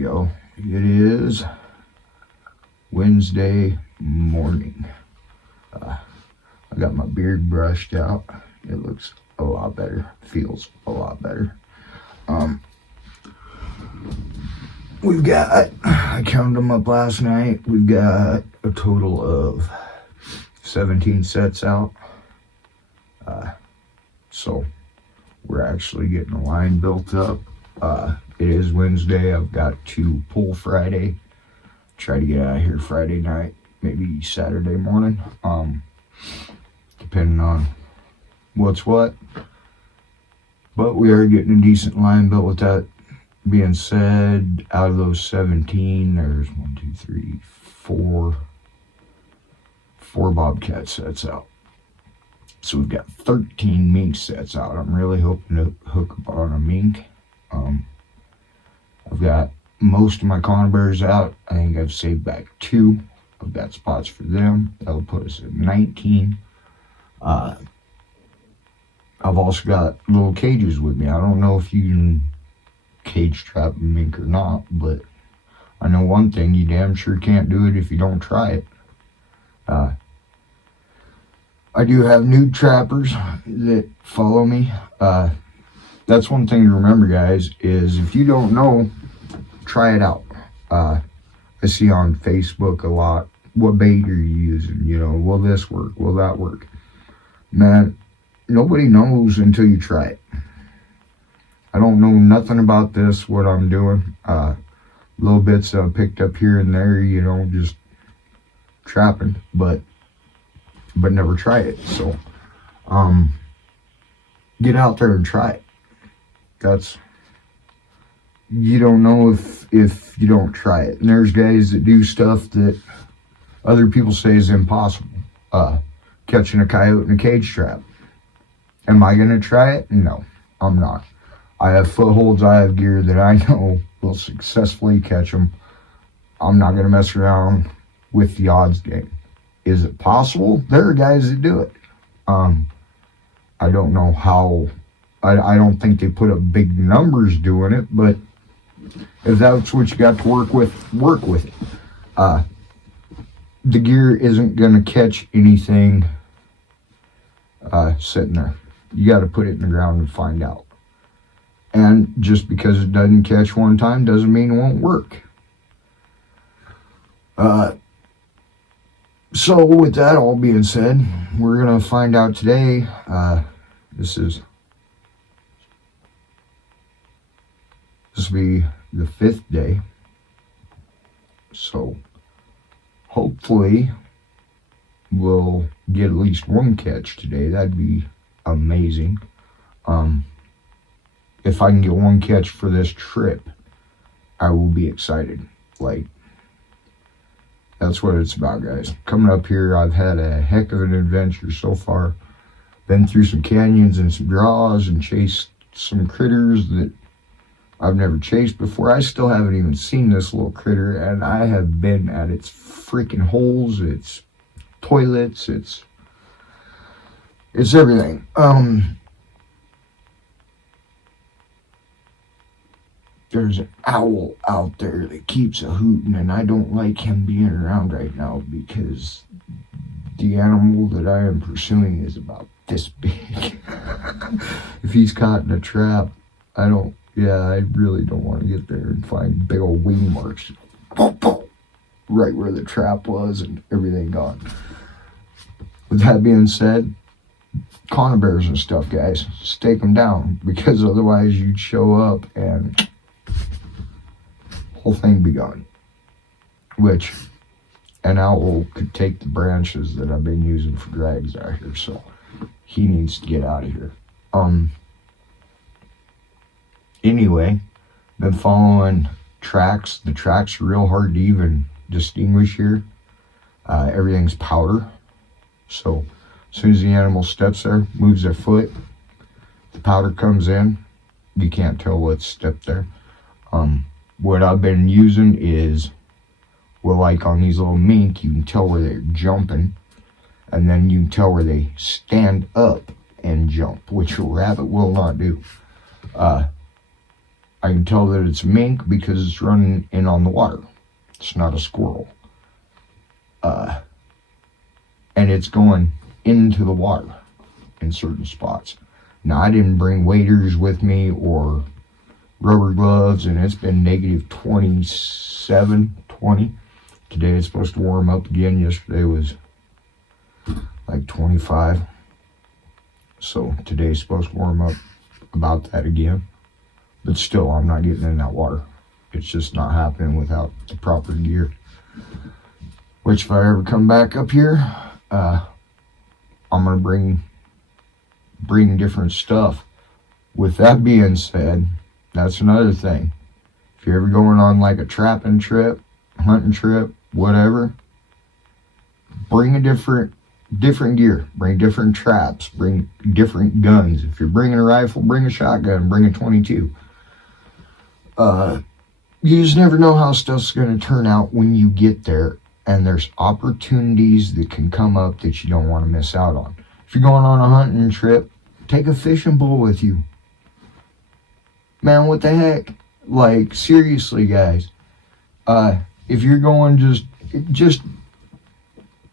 go. It is Wednesday morning. I got my beard brushed out. It looks a lot better. Feels a lot better. We've got, I counted them up last night. We've got a total of 17 sets out. So we're actually getting a line built up. It is Wednesday. I've got to pull Friday. Try to get out of here Friday night, maybe Saturday morning. Depending on what's what. But we are getting a decent line built. With that being said, out of those 17, there's 4 Bobcat sets out. So we've got 13 mink sets out. I'm really hoping to hook up on a mink. I've got most of my conibears out. I think I've saved back 2. I've got spots for them. That'll put us at 19. I've also got little cages with me. I don't know if you can cage trap a mink or not, but I know one thing, you damn sure can't do it if you don't try it. I do have nude trappers that follow me. That's one thing to remember, guys, is if you don't know, try it out. I see on Facebook a lot, what bait are you using? You know, will this work? Will that work? Man, nobody knows until you try it. I don't know nothing about this, what I'm doing. Little bits I picked up here and there, you know, just trapping, but never try it. So, get out there and try it. You don't know if you don't try it. And there's guys that do stuff that other people say is impossible. Catching a coyote in a cage trap. Am I going to try it? No, I'm not. I have footholds, I have gear that I know will successfully catch them. I'm not going to mess around with the odds game. Is it possible? There are guys that do it. I don't know how. I don't think they put up big numbers doing it, but if that's what you got to work with it. The gear isn't going to catch anything sitting there. You got to put it in the ground and find out. And just because it doesn't catch one time doesn't mean it won't work. So with that all being said, we're going to find out today. This will be the 5th day. So hopefully we'll get at least one catch today. That'd be amazing. If I can get one catch for this trip, I will be excited. Like, that's what it's about, guys. Coming up here, I've had a heck of an adventure so far. Been through some canyons and some draws and chased some critters that I've never chased before. I still haven't even seen this little critter, and I have been at its freaking holes, its toilets, it's everything. There's an owl out there that keeps a hooting, and I don't like him being around right now because the animal that I am pursuing is about this big. If he's caught in a trap, I really don't want to get there and find big old wing marks right where the trap was and everything gone. With that being said, conibears and stuff, guys, stake them down, because otherwise you'd show up and whole thing be gone. Which an owl could take the branches that I've been using for drags out here, so he needs to get out of here. Anyway, been following tracks. The tracks are real hard to even distinguish here. Everything's powder, so as soon as the animal steps there, moves their foot, the powder comes in. You can't tell what's stepped there. What I've been using is, well, like on these little mink, you can tell where they're jumping, and then you can tell where they stand up and jump, which a rabbit will not do. I can tell that it's a mink because it's running in on the water. It's not a squirrel. And it's going into the water in certain spots. Now, I didn't bring waders with me or rubber gloves, and it's been negative 27, 20. Today it's supposed to warm up again. Yesterday was like 25. So today's supposed to warm up about that again. But still, I'm not getting in that water. It's just not happening without the proper gear. Which, if I ever come back up here, I'm gonna bring different stuff. With that being said, that's another thing. If you're ever going on like a trapping trip, hunting trip, whatever, bring a different gear. Bring different traps. Bring different guns. If you're bringing a rifle, bring a shotgun. Bring a 22. You just never know how stuff's going to turn out when you get there, and there's opportunities that can come up that you don't want to miss out on. If you're going on a hunting trip, take a fishing pole with you. Man, what the heck? Like, seriously, guys. If you're going, just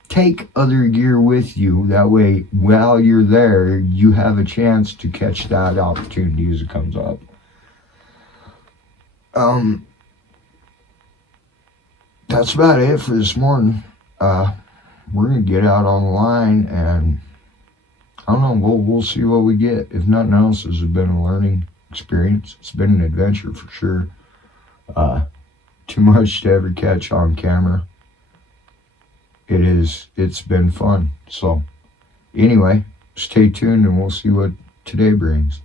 take other gear with you. That way, while you're there, you have a chance to catch that opportunity as it comes up. That's about it for this morning. We're gonna get out on the line, and I don't know. We'll see what we get. If nothing else, this has been a learning experience. It's been an adventure for sure. Too much to ever catch on camera. It's been fun. So anyway, stay tuned and we'll see what today brings.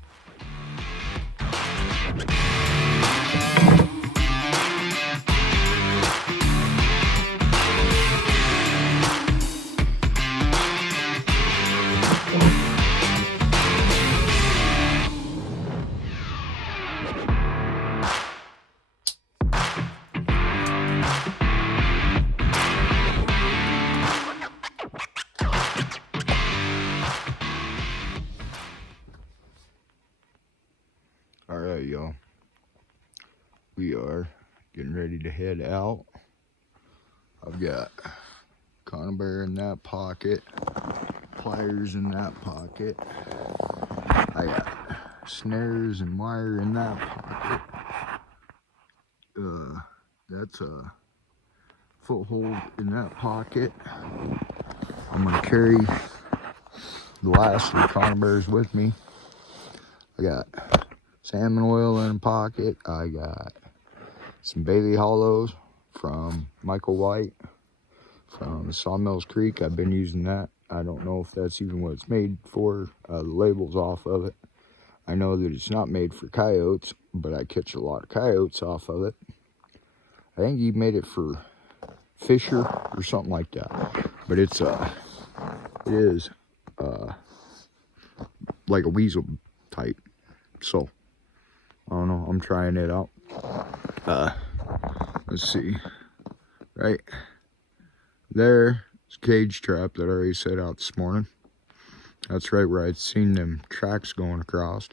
Alright, y'all. We are getting ready to head out. I've got conibear in that pocket, pliers in that pocket. I got snares and wire in that pocket. That's a foothold in that pocket. I'm gonna carry the last of the conibears with me. I got salmon oil in a pocket. I got some Bailey Hollows from Michael White from Sawmills Creek. I've been using that. I don't know if that's even what it's made for. The label's off of it. I know that it's not made for coyotes, but I catch a lot of coyotes off of it. I think he made it for Fisher or something like that. But it is like a weasel type. So I don't know. I'm trying it out. Let's see. Right there is a cage trap that I already set out this morning. That's right where I'd seen them tracks going across.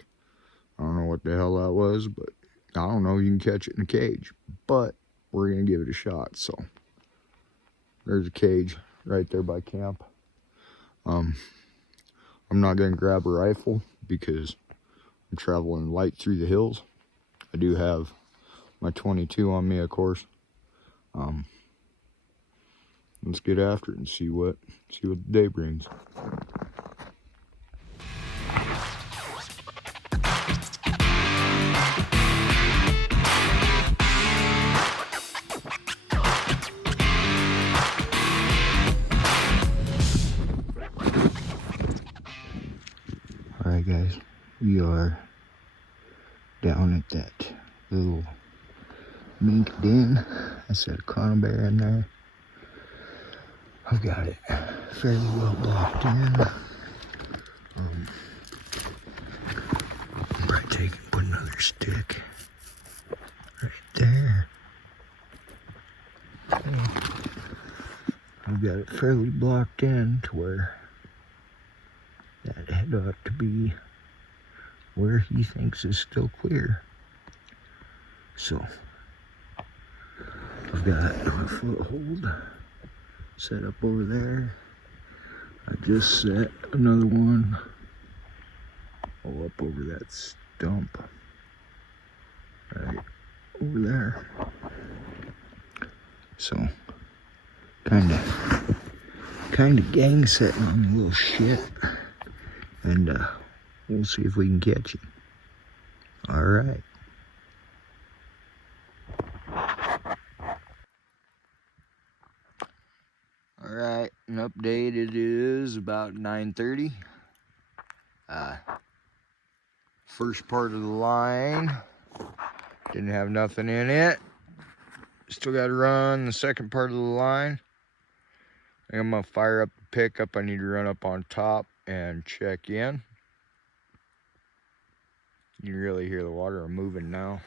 I don't know what the hell that was, but I don't know. You can catch it in a cage, but we're gonna give it a shot. So there's a cage right there by camp. I'm not gonna grab a rifle because I'm traveling light through the hills. I do have my 22 on me, of course. Let's get after it and see what the day brings. Alright guys, we are down at that little mink den. I set a conibear in there. I've got it fairly well blocked in. I'll probably put another stick right there. Okay. I've got it fairly blocked in to where that head ought to be where he thinks is still clear. So I've got a foothold set up over there. I just set another one up over that stump right over there. So kind of gang setting on the little shit, and we'll see if we can catch it. All right. All right, an update. It is about 9:30. First part of the line didn't have nothing in it. Still got to run the second part of the line. I'm gonna fire up the pickup. I need to run up on top and check in. You can really hear the water moving now.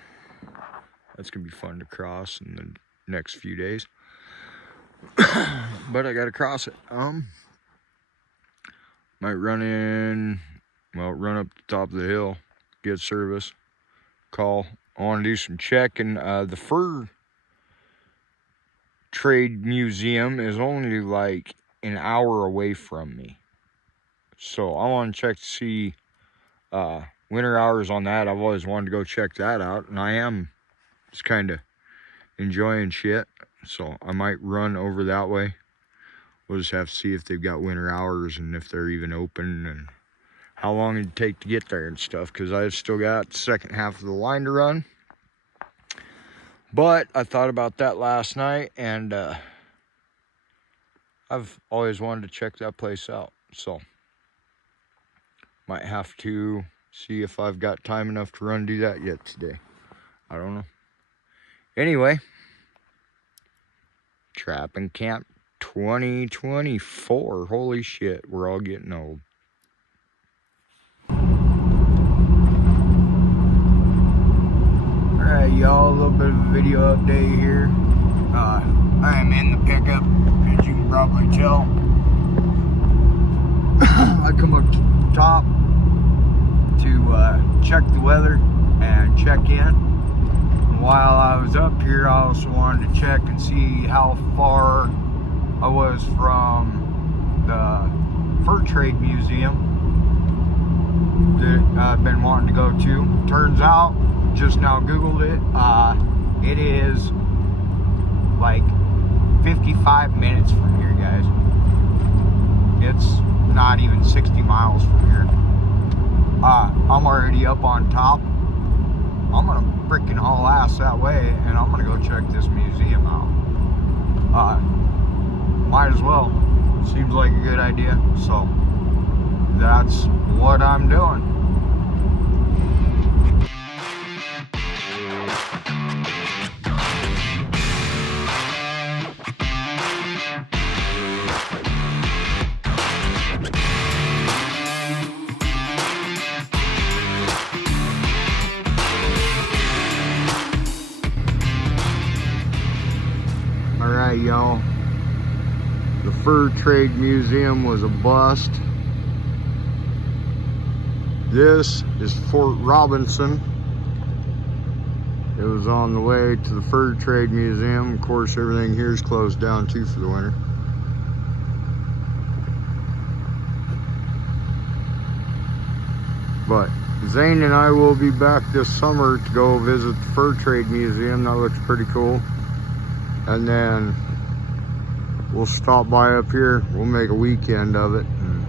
That's gonna be fun to cross in the next few days. But I gotta cross it. Might run up the top of the hill, get service, call. I want to do some checking. The fur trade museum is only like an hour away from me, so I want to check to see winter hours on that. I've always wanted to go check that out, and I am just kind of enjoying shit, so I might run over that way. We'll just have to see if they've got winter hours and if they're even open and how long it'd take to get there and stuff, because I've still got the second half of the line to run. But I thought about that last night, and I've always wanted to check that place out, so might have to see if I've got time enough to run do that yet today. I don't know. Anyway, Trapping Camp 2024. Holy shit, we're all getting old. Alright, y'all, a little bit of a video update here. I am in the pickup, as you can probably tell. I come up to the top to check the weather and check in. And while I was up here, I also wanted to check and see how far I was from the Fur Trade Museum that I've been wanting to go to. Turns out, just now Googled it, it is like 55 minutes from here, guys. It's not even 60 miles from here. I'm already up on top. I'm gonna freaking haul ass that way, and I'm gonna go check this museum out. Might as well. Seems like a good idea, so that's what I'm doing. Alright, y'all. The Fur Trade Museum was a bust. This is Fort Robinson. It was on the way to the Fur Trade Museum. Of course, everything here is closed down too for the winter. But Zane and I will be back this summer to go visit the Fur Trade Museum. That looks pretty cool. And then we'll stop by up here. We'll make a weekend of it and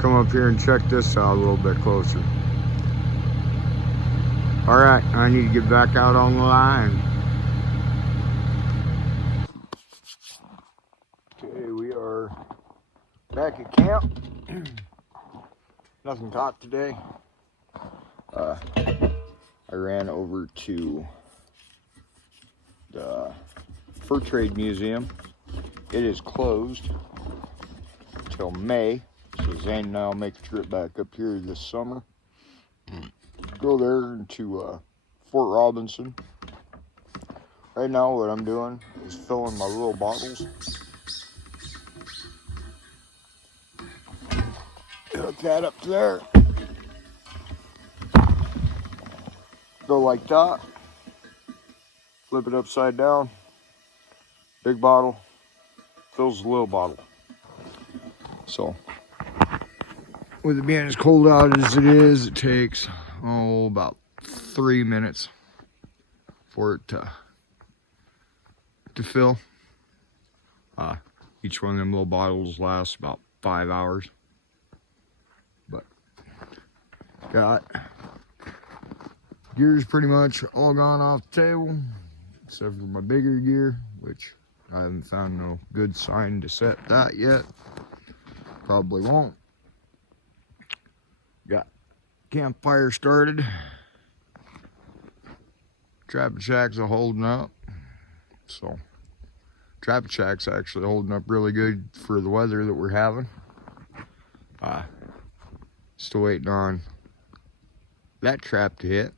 come up here and check this out a little bit closer. All right, I need to get back out on the line. Okay, we are back at camp. Nothing caught today. I ran over to the Fur Trade Museum. It is closed till May, so Zane and I will make a trip back up here this summer. Go there to Fort Robinson. Right now what I'm doing is filling my little bottles. Hook that up to there. Go like that. flip it upside down. Big bottle fills the little bottle. So, with it being as cold out as it is, it takes about 3 minutes for it to fill. Each one of them little bottles lasts about 5 hours. But got gear's pretty much all gone off the table, except for my bigger gear, which I haven't found no good sign to set that yet. Probably won't. Got campfire started. Trapping Shack's a holding up. So Trapping Shack's actually holding up really good for the weather that we're having. Still waiting on that trap to hit.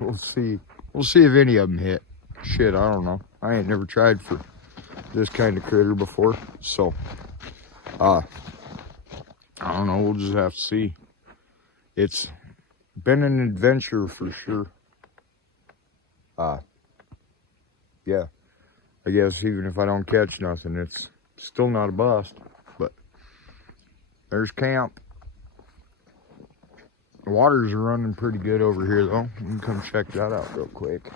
We'll see. We'll see if any of them hit. Shit, I don't know. I ain't never tried for this kind of critter before. So, I don't know. We'll just have to see. It's been an adventure for sure. Yeah. I guess even if I don't catch nothing, it's still not a bust. But there's camp. The waters are running pretty good over here though. You can come check that out real quick.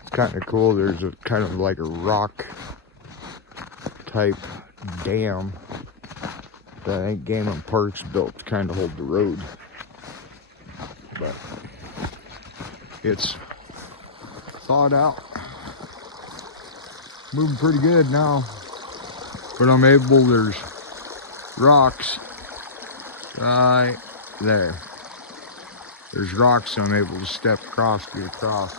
It's kind of cool. There's a kind of like a rock type dam that I think Game and Parks built to kind of hold the road. But it's thawed out. Moving pretty good now. But I'm able, there's rocks right there. There's rocks I'm able to step across, get across.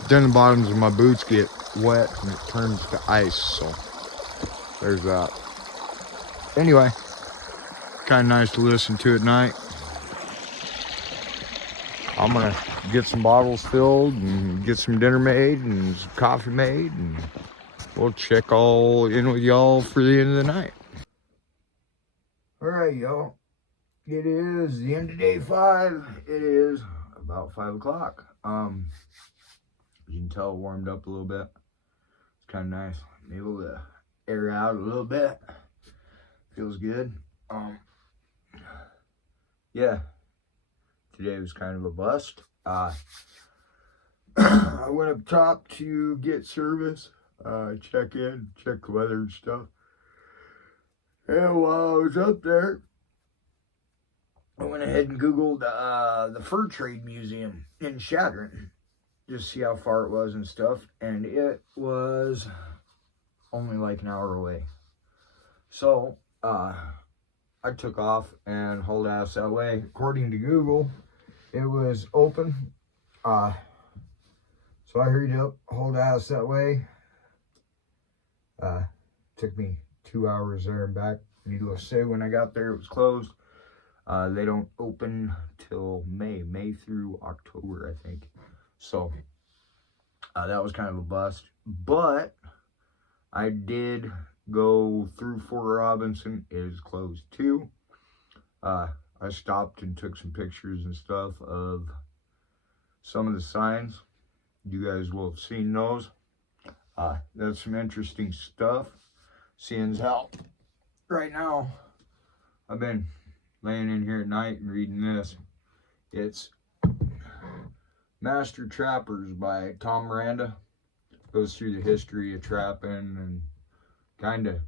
But then the bottoms of my boots get wet and it turns to ice, so there's that. Anyway, kind of nice to listen to at night. I'm gonna get some bottles filled and get some dinner made and some coffee made, and we'll check all in with y'all for the end of the night. All right, y'all. It is the end of day 5. It is about 5 o'clock. You can tell it warmed up a little bit. It's kind of nice. I'm able to air out a little bit. Feels good. Yeah. Today was kind of a bust. I went up top to get service, check in, check the weather and stuff. And while I was up there, I went ahead and Googled the Fur Trade Museum in Chadron, just see how far it was and stuff. And it was only like an hour away. So I took off and hauled ass that way. According to Google, it was open. So I hurried up, hauled ass that way. Took me 2 hours there and back. Needless to say, when I got there, it was closed. They don't open till May through October, I think. So that was kind of a bust. But I did go through Fort Robinson. It is closed too. I stopped and took some pictures and stuff of some of the signs. You guys will have seen those. That's some interesting stuff. Seeing as how right now I've been laying in here at night and reading this. It's Master Trappers by Tom Miranda. Goes through the history of trapping and kind of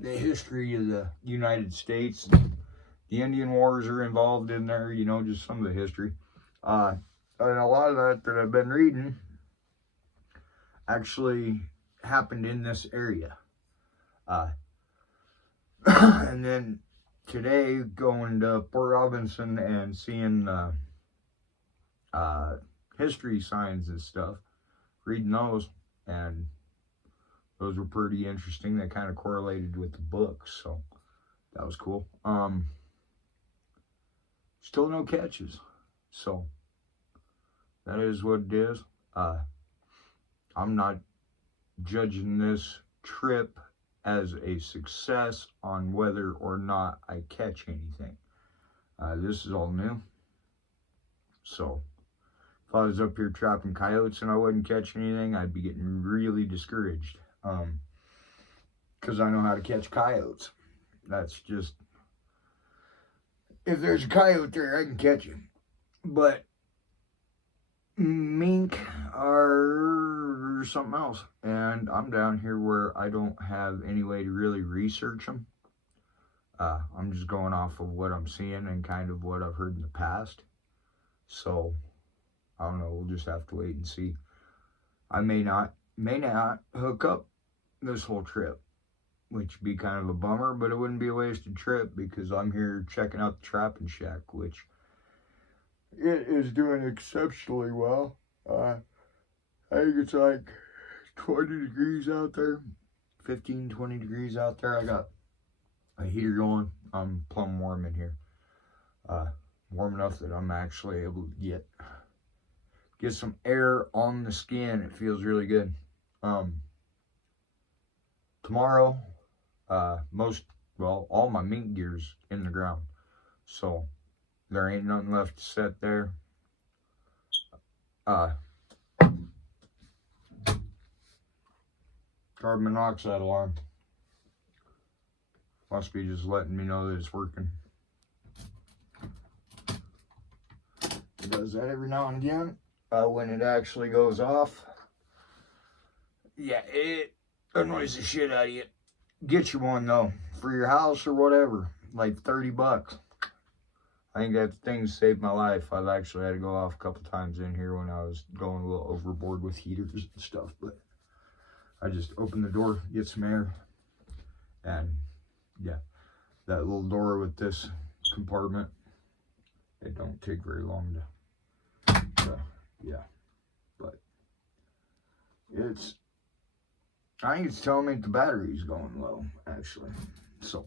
the history of the United States. The Indian Wars are involved in there, you know, just some of the history. And a lot of that I've been reading actually happened in this area. And then today, going to Fort Robinson and seeing history signs and stuff, reading those, and those were pretty interesting. They kind of correlated with the book, so that was cool. Still no catches, so that is what it is. I'm not judging this trip as a success on whether or not I catch anything. This is all new. So if if I was up here trapping coyotes and I wouldn't catch anything, I'd be getting really discouraged. Because I know how to catch coyotes. That's just, if there's a coyote there, I can catch him. But mink are something else. And I'm down here where I don't have any way to really research them. I'm just going off of what I'm seeing and kind of what I've heard in the past. So, I don't know, we'll just have to wait and see. I may not hook up this whole trip, which would be kind of a bummer, but it wouldn't be a wasted trip because I'm here checking out the trapping shack, which it is doing exceptionally well. I think it's like 20 degrees out there, 15, 20 degrees out there. I got a heater going. I'm plumb warm in here. Warm enough that I'm actually able to get some air on the skin. It feels really good. Tomorrow, all my mink gear's in the ground. So there ain't nothing left to set there. Carbon monoxide alarm. Must be just letting me know that it's working. It does that every now and again. When it actually goes off, yeah, it annoys the shit out of you. Get you one though, for your house or whatever, like $30. I think that thing saved my life. I've actually had to go off a couple times in here when I was going a little overboard with heaters and stuff, but I just open the door, get some air, and yeah, that little door with this compartment, it don't take very long to, yeah, but I think it's telling me the battery's going low, actually. So,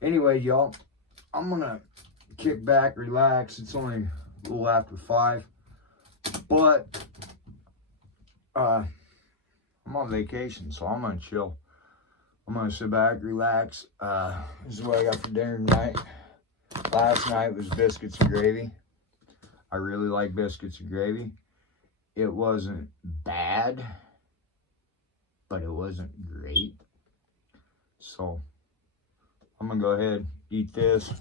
anyway, y'all, I'm gonna kick back, relax. It's only a little after 5, but I'm on vacation, so I'm gonna chill. I'm gonna sit back, relax. This is what I got for dinner tonight. Last night was biscuits and gravy. I really like biscuits and gravy. It wasn't bad, but it wasn't great. So I'm gonna go ahead, eat this,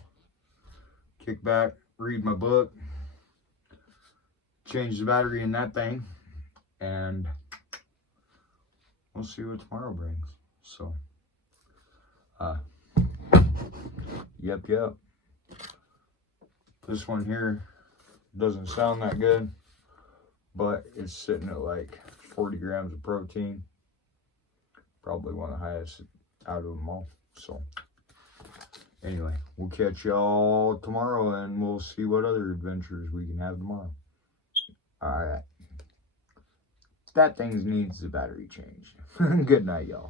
kick back, read my book, change the battery in that thing, and we'll see what tomorrow brings. So, yep. This one here doesn't sound that good, but it's sitting at like 40 grams of protein. Probably one of the highest out of them all. So, anyway, we'll catch y'all tomorrow and we'll see what other adventures we can have tomorrow. Alright. That thing needs the battery change. Good night, y'all.